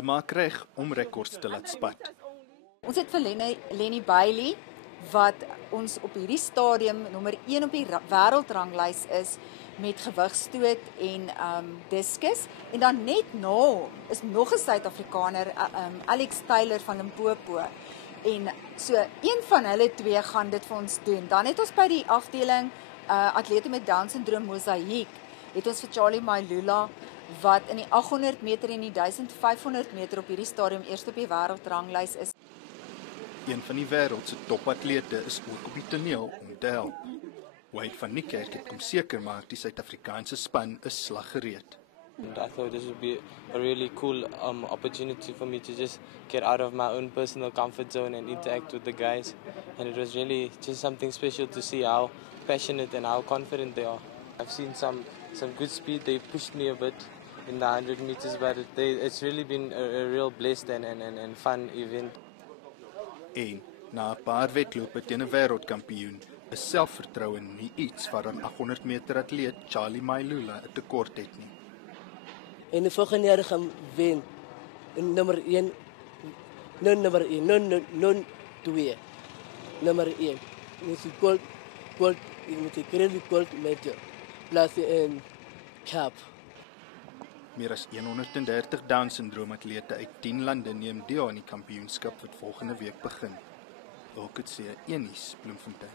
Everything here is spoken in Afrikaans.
Hulle maak reg om rekords te laat spat. Ons het vir Lenny Bailey, wat ons op hierdie stadium nommer 1 op die wêreldranglys is, met gewigstoot en diskus. En dan net na hom is nog 'n Suid-Afrikaner, Alex Taylor van Limpopo. En so een van hulle twee gaan dit vir ons doen. Dan het ons by die afdeling atlete met Down-sindroom mosaïek, het ons vir Charlie Mailula, wat in die 800 meter en die 1500 meter op hierdie stadium eerst op die wêreldranglys is. Een van die wêreld se topatlete is ook op die toneel om te help. Wade van Niekerk het kom seker maak die Suid-Afrikaanse span is slaggereed. I thought this would be a really cool opportunity for me to just get out of my own personal comfort zone and interact with the guys. And it was really just something special to see how passionate and how confident they are. I've seen some good speed. They pushed me a bit in the 100 meters, but it's really been a real blessed and fun event. En na 'n paar wedlope teen 'n wêreldkampioen is selfvertroue nie iets waaraan 800 meter atleet Charlie Mailula 'n tekort het nie. En de volgende jaar gaan wen. Nummer 1, nummer 1, non 2. Nummer 1. Met die gold, met die credit gold medal. Plus een cap. Meer as 130 Down-sindroom atlete uit 10 lande neem deel aan die kampioenskap wat volgende week begin. Ek het sê Enies Bloemfontein.